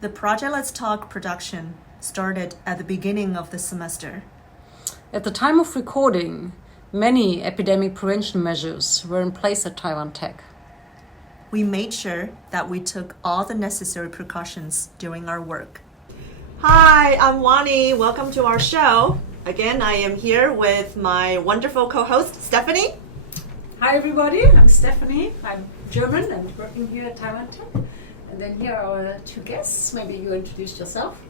The Project Let's Talk production started at the beginning of the semester. At the time of recording, many epidemic prevention measures were in place at Taiwan Tech. We made sure that we took all the necessary precautions during our work. Hi, I'm Wannie. Welcome to our show. Again, I am here with my wonderful co-host, Stefanie. Hi everybody, I'm Stefanie. I'm German and working here at Taiwan Tech. And then here are our two guests. Maybe you introduce yourself.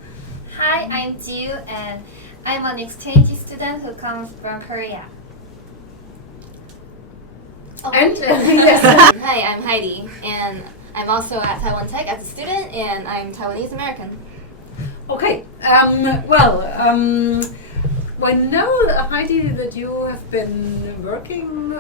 Hi, I'm Jiyu and I'm an exchange student who comes from Korea. Oh. And yes. Hi, I'm Heidi and I'm also at Taiwan Tech as a student and I'm Taiwanese American. Okay, I know, Heidi, that you have been working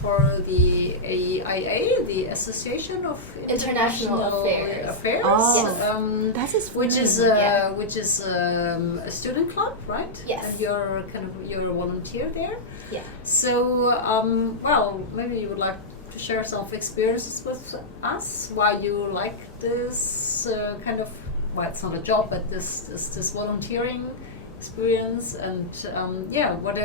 for the AIA, the Association of International Affairs. Oh, that is which is a student club, right? Yes. And you're a volunteer there. Yeah. So, maybe you would like to share some experiences with us why you like this it's not a job, but this volunteering experience, and what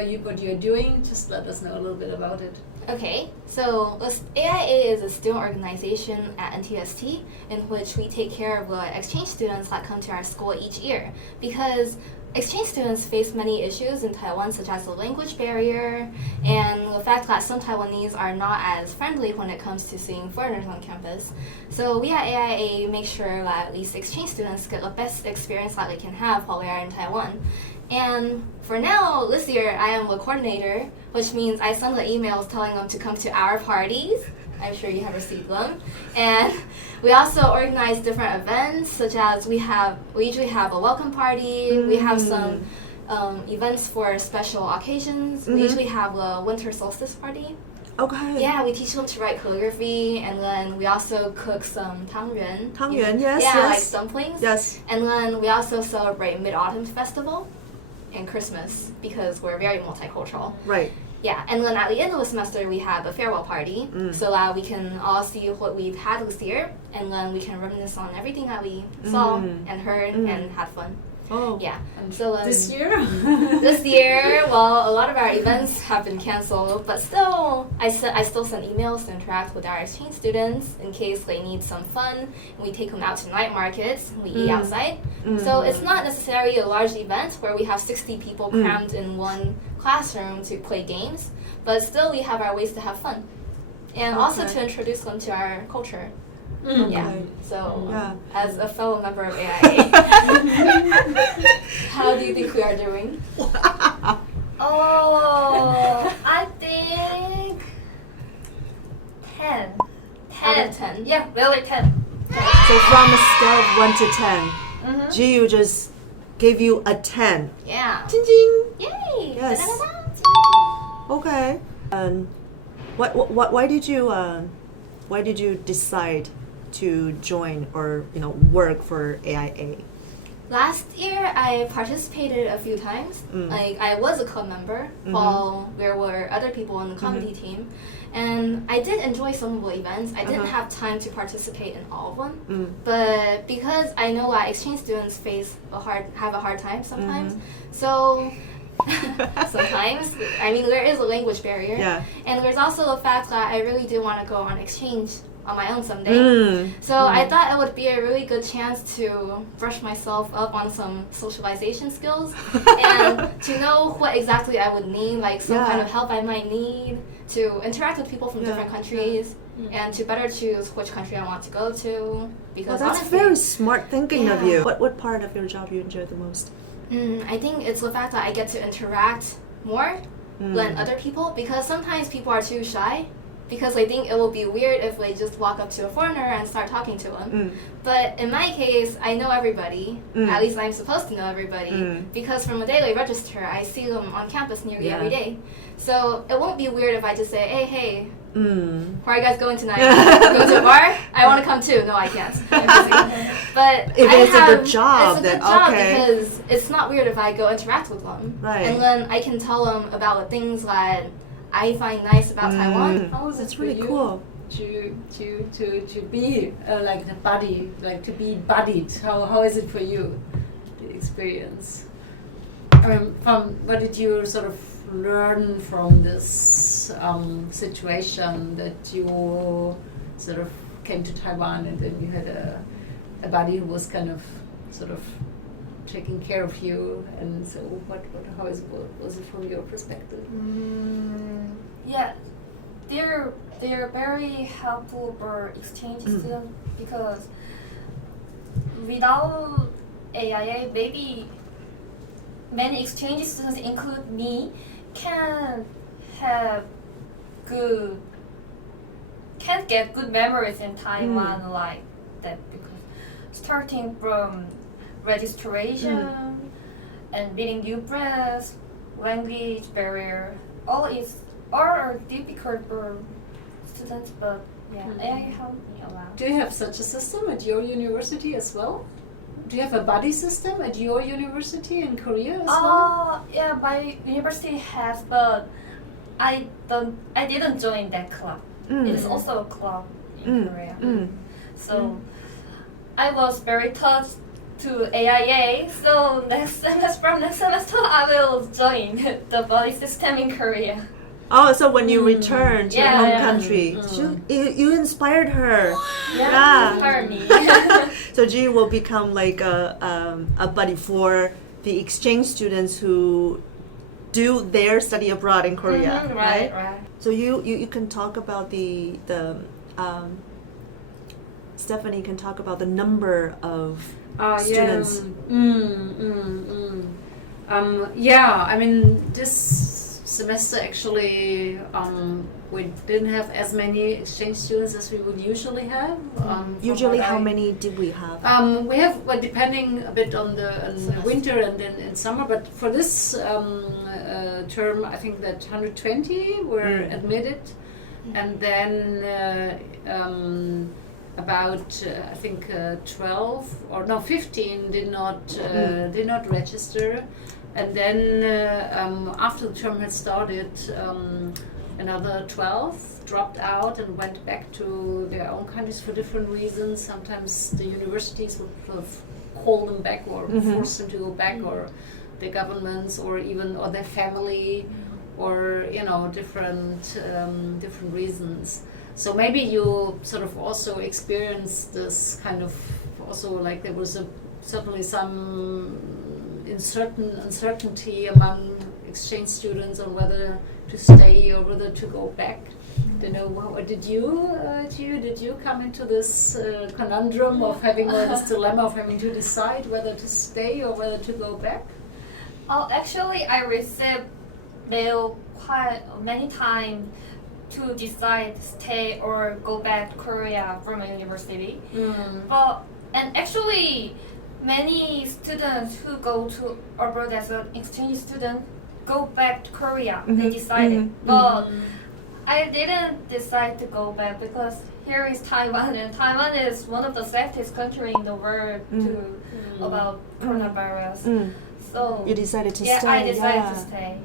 you're doing. Just let us know a little bit about it. Okay, so AIA is a student organization at NTST in which we take care of the exchange students that come to our school each year, because exchange students face many issues in Taiwan, such as the language barrier and the fact that some Taiwanese are not as friendly when it comes to seeing foreigners on campus. So we at AIA make sure that these exchange students get the best experience that they can have while they are in Taiwan. And for now, this year, I am the coordinator, which means I send the emails telling them to come to our parties. I'm sure you have received them. And we also organize different events, such as we usually have a welcome party. We have some events for special occasions. We usually have a winter solstice party. Okay. Yeah, we teach them to write calligraphy, and then we also cook some tangyuan. Tangyuan, yes, yeah, yes. like dumplings. Yes. And then we also celebrate Mid-Autumn Festival and Christmas because we're very multicultural. Right. Yeah, and then at the end of the semester we have a farewell party so that we can all see what we've had this year, and then we can reminisce on everything that we saw and heard and had fun. Oh. Yeah. So This year? this year, well, a lot of our events have been canceled, but still, I still send emails to interact with our exchange students in case they need some fun. And we take them out to night markets. We eat outside. So it's not necessarily a large event where we have 60 people crammed in one classroom to play games, but still we have our ways to have fun, and also to introduce them to our culture. Yeah. So, as a fellow member of AIA, how do you think we are doing? Oh, I think 10. 10 out of 10. Yeah, really 10. So from a scale of 1 to 10, Jiyu just gave you a 10. Yeah. Ching ching. Yay! Yes. Da-da-da-da. Okay. Why did you decide to join or work for AIA? Last year, I participated a few times. Like, I was a club member while there were other people on the comedy team. And I did enjoy some of the events. I didn't have time to participate in all of them. But because I know that exchange students have a hard time sometimes. So sometimes, there is a language barrier. Yeah. And there's also the fact that I really do want to go on exchange on my own someday. So I thought it would be a really good chance to brush myself up on some socialization skills and to know what exactly I would need, like some kind of help I might need to interact with people from different countries and to better choose which country I want to go to. Because that's honestly, very smart thinking of you. What part of your job you enjoy the most? I think it's the fact that I get to interact more than other people, because sometimes people are too shy because they think it will be weird if they just walk up to a foreigner and start talking to them. But in my case, I know everybody. At least I'm supposed to know everybody because from the day they register, I see them on campus nearly every day. So it won't be weird if I just say, hey, where are you guys going tonight? Go to a bar? I want to come too. No, I can't. I'm busy. But if it's a good job, it's a good job because it's not weird if I go interact with them. Right. And then I can tell them about the things that I find nice about Taiwan. How was it That's for really you? cool. to be like the buddy, like to be buddied? How is it for you, the experience? I mean, what did you sort of learn from this situation that you sort of came to Taiwan and then you had a buddy who was kind of sort of taking care of you, and so what was it from your perspective? Yeah, they're very helpful for exchange students because without AIA, maybe many exchange students, include me, can't get good memories in Taiwan like that, because starting from registration and meeting new friends, language barrier, all are difficult for students, but AI helped me a lot. Do you have such a system at your university as well? Do you have a buddy system at your university in Korea as well? Yeah, my university has, but I didn't join that club. It is also a club in Korea. So I was very touched to AIA. So from next semester, I will join the buddy system in Korea. Oh, so when you return to your home country, you inspired her. Yeah, inspired me. So Jiyu will become like a buddy for the exchange students who do their study abroad in Korea, right? So you can talk about the Stefanie can talk about the number of students. I mean, this semester actually we didn't have as many exchange students as we would usually have. Usually, how many did we have? We have, well, depending a bit on the winter and then in summer, but for this term, I think that 120 were admitted, and then about I think 15 did not register. And then after the term had started, another 12 dropped out and went back to their own countries for different reasons. Sometimes the universities would sort of call them back or force them to go back, or the governments, or their family, or different reasons. So maybe you sort of also experienced this kind of also, like there was certainly some uncertainty among exchange students on whether to stay or whether to go back. Did you come into this conundrum of having, or this dilemma of having to decide whether to stay or whether to go back? Oh, actually, I received mail quite many times to decide to stay or go back to Korea from a university. And actually, many students who go to abroad as an exchange student go back to Korea. They decided, but I didn't decide to go back because here is Taiwan, and Taiwan is one of the safest countries in the world about coronavirus. So You decided to yeah, stay. I decided to stay.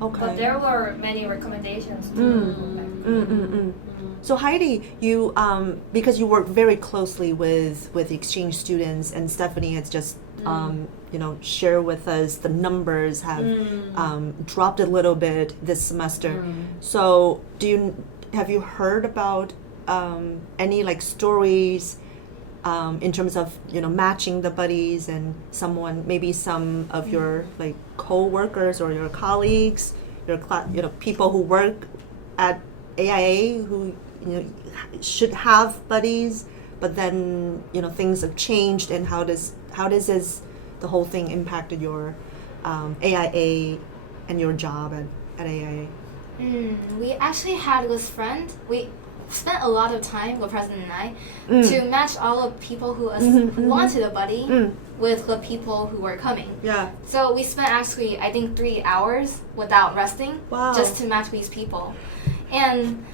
Okay. But there were many recommendations to go back. So Heidi, you because you work very closely with exchange students, and Stefanie has just share with us the numbers have dropped a little bit this semester. So have you heard about any like stories in terms of matching the buddies, and maybe some of your like co-workers or your colleagues, your people who work at AIA who should have buddies, but then things have changed, and how does the whole thing impacted your AIA and your job at AIA? We actually had this friend. We spent a lot of time, the president and I, to match all the people who wanted a buddy with the people who were coming. Yeah. So we spent actually, I think, 3 hours without resting, Wow. just to match these people. And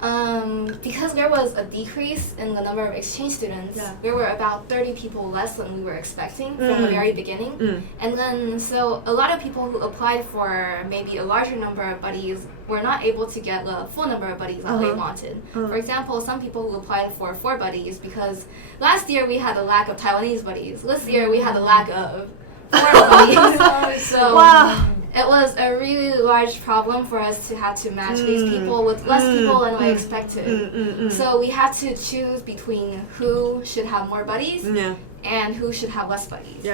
Because there was a decrease in the number of exchange students, there were about 30 people less than we were expecting from the very beginning. And then, so a lot of people who applied for maybe a larger number of buddies were not able to get the full number of buddies that they wanted. For example, some people who applied for 4 buddies because last year we had a lack of Taiwanese buddies. This year we had a lack of 4 buddies. So it was a really large problem for us to have to match these people with less people than we expected. So we had to choose between who should have more buddies and who should have less buddies.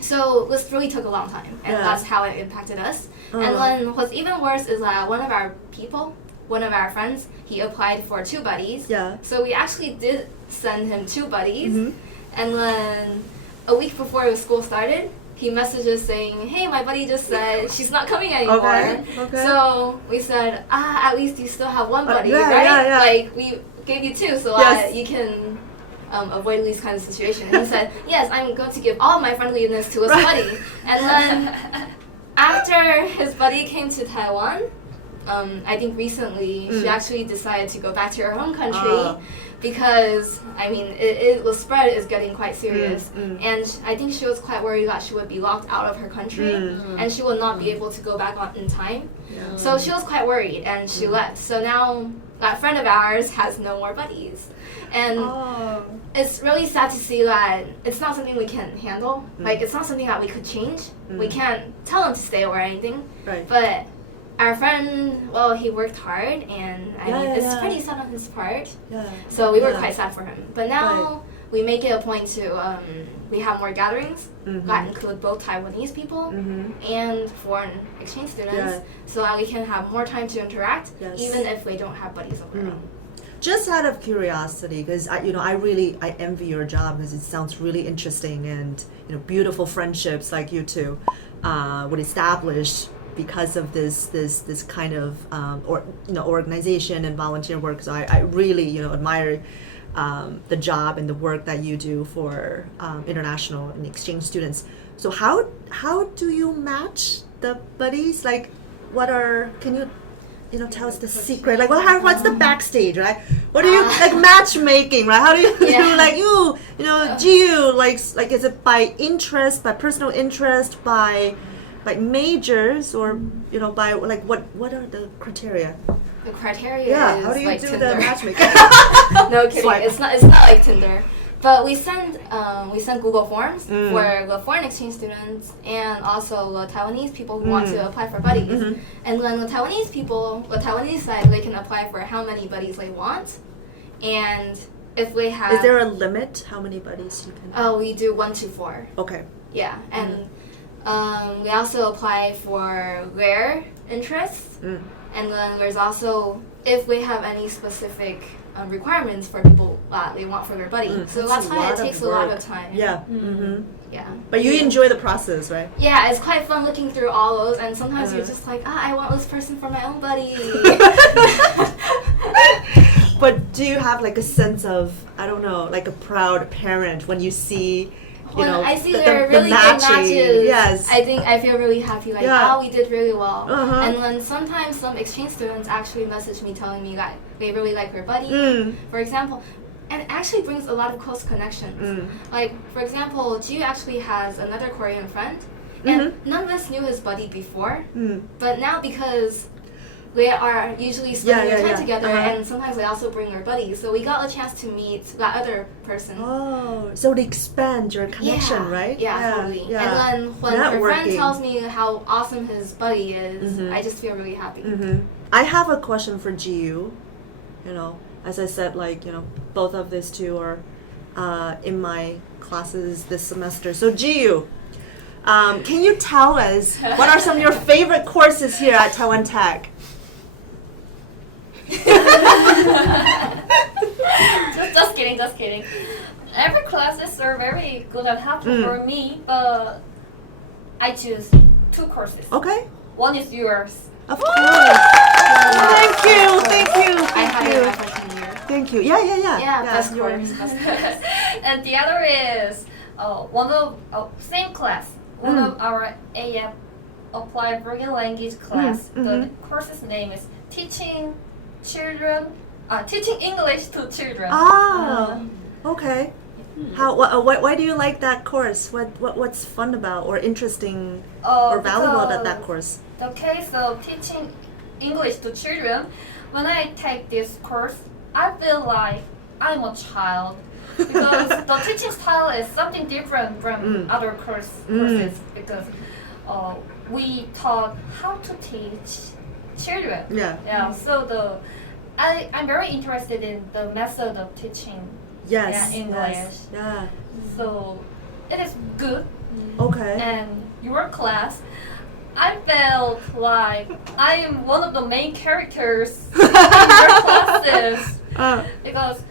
So this really took a long time, and that's how it impacted us. And then what's even worse is that one of our friends, he applied for 2 buddies. So we actually did send him 2 buddies. And then a week before the school started, he messaged us saying, hey, my buddy just said she's not coming anymore. So we said, at least you still have 1 buddy, right? Like, we gave you 2 so that you can avoid these kinds of situations. And he said, yes, I'm going to give all my friendliness to his buddy. And then after his buddy came to Taiwan, I think recently, she actually decided to go back to her home country because, I mean, the spread is getting quite serious. And I think she was quite worried that she would be locked out of her country and she will not be able to go back on in time. So she was quite worried and she left. So now that friend of ours has no more buddies. And it's really sad to see that it's not something we can handle. Like, it's not something that we could change. We can't tell him to stay or anything. But our friend, well, he worked hard, and I mean, it's pretty sad on his part. So we were quite sad for him. But now we make it a point to, we have more gatherings that include both Taiwanese people and foreign exchange students, so that we can have more time to interact, even if they don't have buddies of their own. Just out of curiosity, because I envy your job because it sounds really interesting, and beautiful friendships like you two would establish because of this kind of organization and volunteer work. So I really admire the job and the work that you do for international and exchange students. So how do you match the buddies? Like, can you tell us the secret? Like, what's the backstage, right? What do you like matchmaking, right? How do you do like Jiyu, like is it by interest, by personal interest, by majors, or by like what are the criteria? The criteria is how do you like do Tinder. the matchmaking? No kidding, it's not like Tinder. But we send Google Forms for the foreign exchange students and also the Taiwanese people who want to apply for buddies. And then the Taiwanese side, they can apply for how many buddies they want. And if they have... Is there a limit how many buddies you can have? Oh, we do 1 to 4. Okay. Yeah, and we also apply for their interests. And then there's also, if we have any specific requirements for people that they want for their buddy. So that's why it takes a lot of time. Yeah. But you enjoy the process, right? Yeah, it's quite fun looking through all those, and sometimes you're just like, I want this person for my own buddy. But do you have like a sense of, I don't know, like a proud parent when you see when I see their really good matches, I feel really happy, like, we did really well. And then sometimes some exchange students actually message me telling me that they really like their buddy, for example, and it actually brings a lot of close connections. Like, for example, Jiyu actually has another Korean friend, and none of us knew his buddy before, but now because we are usually spending time together, and sometimes they also bring their buddies. So we got a chance to meet that other person. Oh, so to expand your connection, right? Yeah, totally. And then when her friend tells me how awesome his buddy is, I just feel really happy. I have a question for Jiyu. As I said, like, both of these two are in my classes this semester. So Jiyu, can you tell us what are some of your favorite courses here at Taiwan Tech? just kidding. Every classes are very good and helpful for me, but I choose 2 courses. Okay. One is yours. Of course. Thank you. I had it my freshman year. Thank you. Yeah. Yeah, best course. And the other is same class. One of our AF Applied Foreign Language class. The course's name is Teaching children, teaching English to children. Ah, okay. Why do you like that course? What's fun about or interesting or valuable about that course? The case of teaching English to children, when I take this course, I feel like I'm a child because the teaching style is something different from other courses because we taught how to teach children. Yeah. So I'm very interested in the method of teaching English. Yes. Yeah. So it is good. Okay. And your class, I felt like I am one of the main characters in your classes because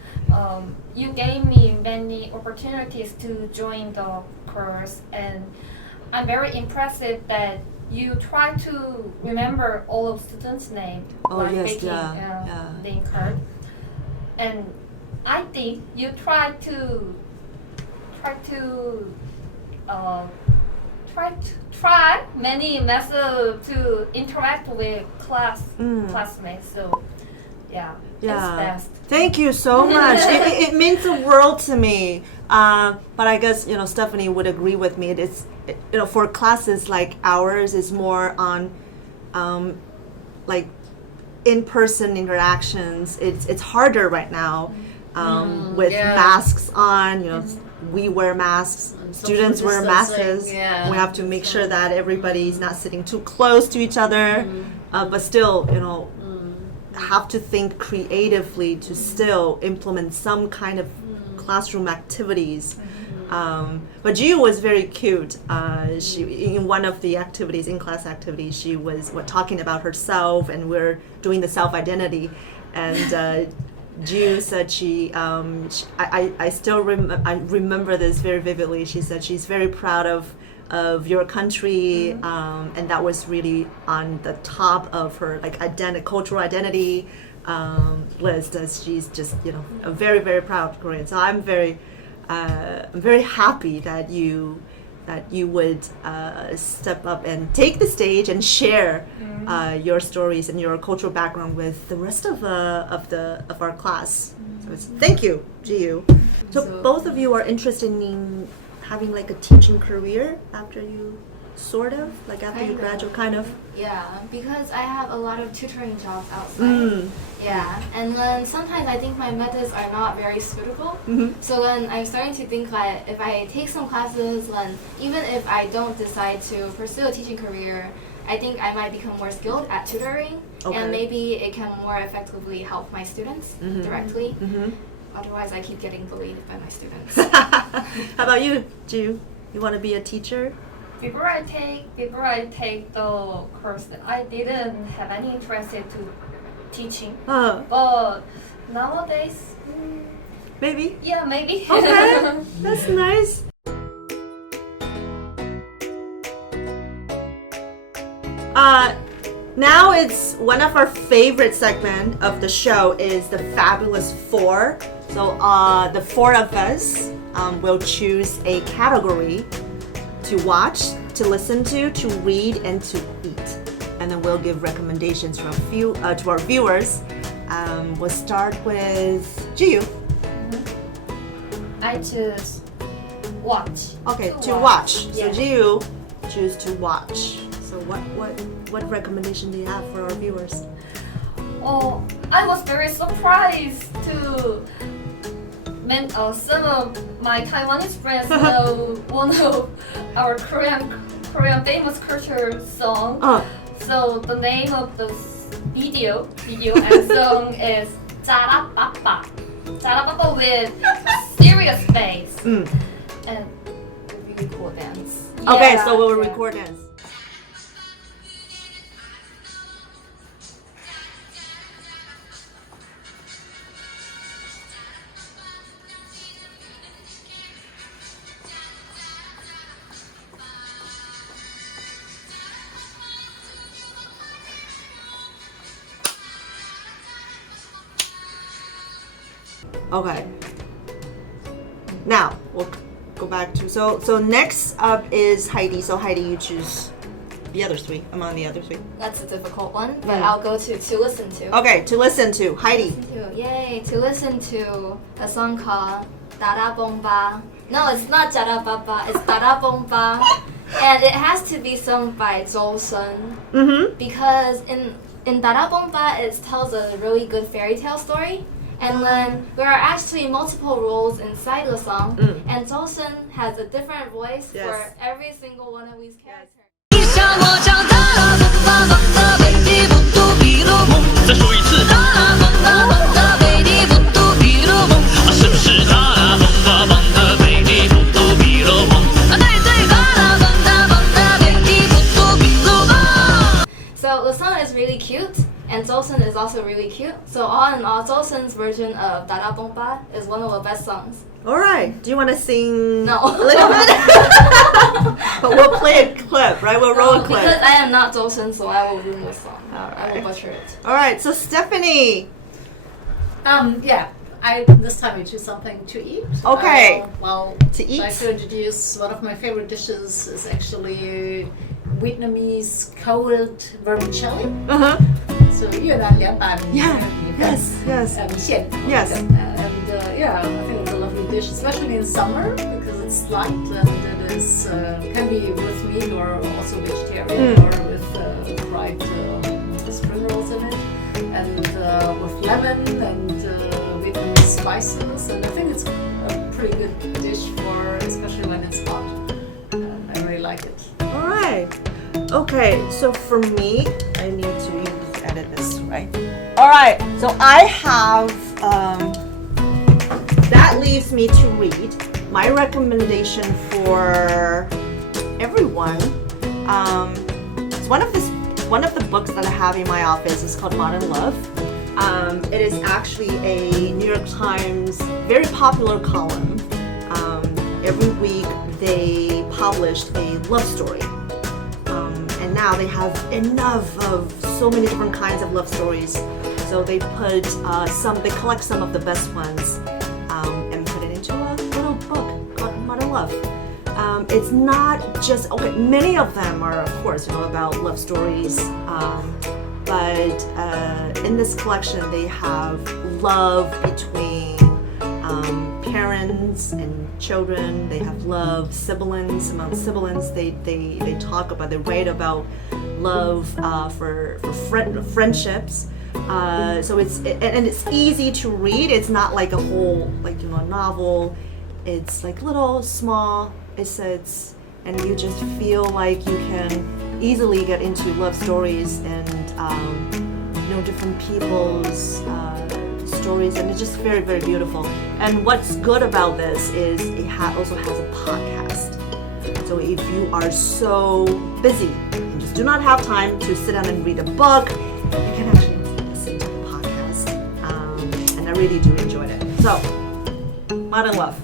you gave me many opportunities to join the course, and I'm very impressed that you try to remember all of students' names making name card, and I think you try many methods to interact with classmates. So it's best. Thank you so much. it means the world to me. But I guess Stefanie would agree with me. It's for classes like ours, is more on like in-person interactions. It's harder right now with masks on. We wear masks. Students wear masks. Yeah. We have to make sure that everybody's not sitting too close to each other. But still, have to think creatively to still implement some kind of classroom activities. But Jiyu was very cute. She in one of the activities, in-class activities, she was talking about herself, and we're doing the self-identity. And Jiyu said I still remember this very vividly. She said she's very proud of your country, and that was really on the top of her cultural identity list, as she's just a very, very proud Korean. So I'm very happy that you would step up and take the stage and share your stories and your cultural background with the rest of our class. So thank you, Jiyu. So both of you are interested in having a teaching career after you after you graduate, kind of? Yeah, because I have a lot of tutoring jobs outside. Yeah, and then sometimes I think my methods are not very suitable. So then I'm starting to think that if I take some classes, then even if I don't decide to pursue a teaching career, I think I might become more skilled at tutoring, and maybe it can more effectively help my students directly. Otherwise, I keep getting bullied by my students. How about you, Jiyu? You want to be a teacher? Before I take the course, I didn't have any interest into teaching. But nowadays, maybe. Yeah, maybe. Okay, that's nice. Now it's one of our favorite segment of the show is the Fabulous Four. So the four of us will choose a category to watch, to listen to read, and to eat. And then we'll give recommendations to our viewers. We'll start with Jiyu. I choose watch. Okay, to watch. So Jiyu choose to watch. So what recommendation do you have for our viewers? Oh, I was very surprised to meet some of my Taiwanese friends know one of our Korean famous culture song. So the name of the video and song is Jarapapa. Jarapapa with serious bass. And we record dance. Okay, so we'll record dance. Okay. Now we'll go back to so next up is Heidi. So Heidi, you choose the other three, among the other three? That's a difficult one, but I'll go to listen to. Okay, to listen to. Heidi. Yay, to listen to a song called Dada Bomba. No, it's not Dada Baba, it's Dada Bomba. And it has to be sung by Zhou Mm-hmm. because in Dada Bomba it tells a really good fairy tale story. And then there are actually multiple roles inside the song, and Zhou has a different voice for every single one of these characters. 你像我长大了，蹦吧蹦的贝蒂不嘟比鲁梦。再说一次，大啦蹦吧蹦的贝蒂不嘟比鲁梦，是不是大啦蹦吧蹦的贝蒂不嘟比鲁梦？对对，大啦蹦吧蹦的贝蒂不嘟比鲁梦。 So the song is really cute, and Zhou is also really cute. So all in all, Zhou's version of Dada Bomba is one of the best songs. All right. Do you want to sing No. a little bit? But we'll play a clip, right? We'll roll a clip. Because I am not Zhou, so I will ruin the song. All I will right. butcher it. All right. So Stefanie. Yeah, this time I choose something to eat. Okay. Well, To eat? I'd like to introduce one of my favorite dishes is actually Vietnamese cold vermicelli. Uh-huh. So 越南凉拌米 Yeah. 米粉 Yes. 米线 Yes. And yeah, I think it's a lovely dish, especially in summer because it's light and it is can be with meat or also vegetarian or with fried spring rolls in it, and with lemon and Vietnamese spices. And I think it's a pretty good dish for especially when it's hot. I really like it. All right. Okay. So for me, I need to edit this, right? All right. So I have. That leaves me to read my recommendation for everyone. It's one of the books that I have in my office. It's called Modern Love. It is actually a New York Times very popular column. Every week they published a love story. And now they have enough of so many different kinds of love stories. So they put they collect some of the best ones and put it into a little book called Modern Love. It's not just, okay, many of them are, of course, about love stories. But in this collection, they have love between parents and children. They have love siblings among siblings. They talk about, they write about love for friendships. So it's easy to read. It's not like a whole a novel. It's like little small essays, and you just feel like you can easily get into love stories and different people's stories, and it's just very, very beautiful. And what's good about this is it also has a podcast. So if you are so busy and just do not have time to sit down and read a book, you can actually listen to the podcast. And I really do enjoy it. So, Modern Love.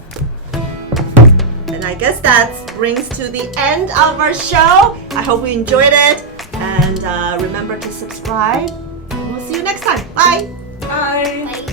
And I guess that brings to the end of our show. I hope you enjoyed it. And remember to subscribe. And we'll see you next time. Bye. Bye. Bye.